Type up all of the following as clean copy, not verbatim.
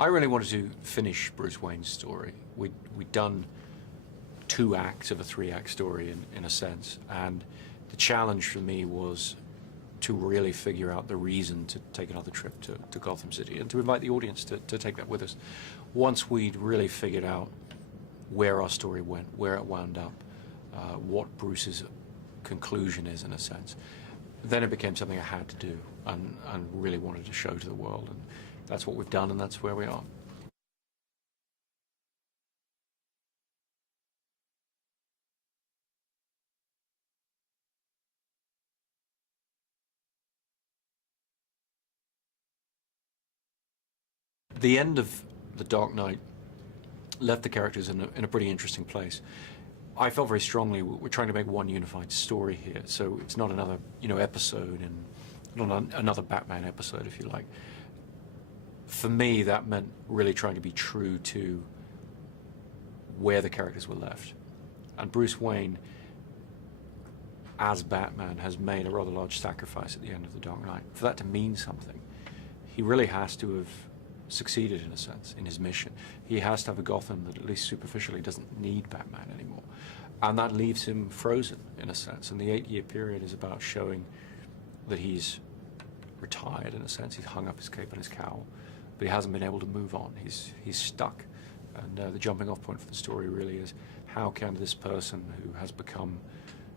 I really wanted to finish Bruce Wayne's story. We'd done 2 acts of a 3-act story in a sense, and the challenge for me was to really figure out the reason to take another trip to Gotham City and to invite the audience to take that with us. Once we'd really figured out where our story went, where it wound up, what Bruce's conclusion is in a sense, then it became something I had to do and really wanted to show to the world. And that's what we've done, and that's where we are. The end of The Dark Knight left the characters in a pretty interesting place. I felt very strongly we're trying to make one unified story here, so it's not another episode, and not another Batman episode, if you like. For me, that meant really trying to be true to where the characters were left. And Bruce Wayne, as Batman, has made a rather large sacrifice at the end of The Dark Knight. For that to mean something, he really has to have succeeded, in a sense, in his mission. He has to have a Gotham that, at least superficially, doesn't need Batman anymore. And that leaves him frozen, in a sense. And the 8-year period is about showing that he's retired, in a sense. He's hung up his cape and his cowl, but he hasn't been able to move on. He's stuck. And the jumping off point for the story really is, how can this person who has become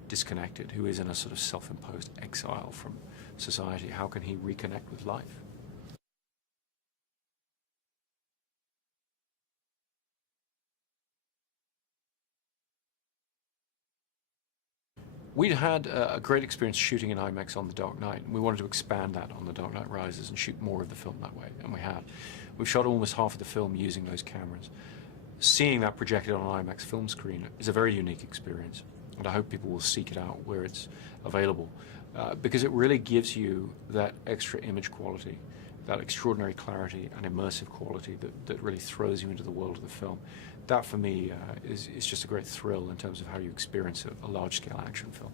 disconnected, who is in a sort of self-imposed exile from society, how can he reconnect with life? We'd had a great experience shooting in IMAX on The Dark Knight, and we wanted to expand that on The Dark Knight Rises and shoot more of the film that way, and we have. We've shot almost half of the film using those cameras. Seeing that projected on an IMAX film screen is a very unique experience, and I hope people will seek it out where it's available, because it really gives you that extra image quality, that extraordinary clarity and immersive quality that really throws you into the world of the film. That, for me, is just a great thrill in terms of how you experience a large-scale action film.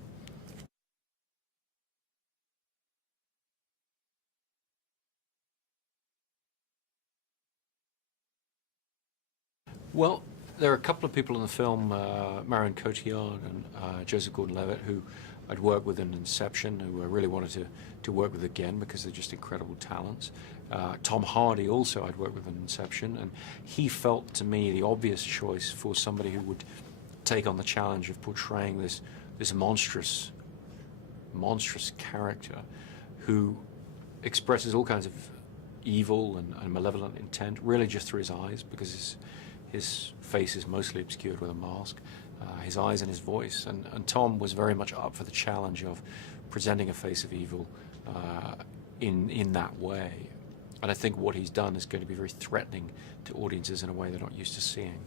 Well, there are a couple of people in the film, Marion Cotillard and Joseph Gordon-Levitt, who I'd worked with in Inception, who I really wanted to work with again because they're just incredible talents. Tom Hardy also I'd worked with in Inception, and he felt to me the obvious choice for somebody who would take on the challenge of portraying this monstrous character who expresses all kinds of evil and malevolent intent, really just through his eyes, because his face is mostly obscured with a mask, his eyes and his voice. And Tom was very much up for the challenge of presenting a face of evil in that way. And I think what he's done is going to be very threatening to audiences in a way they're not used to seeing.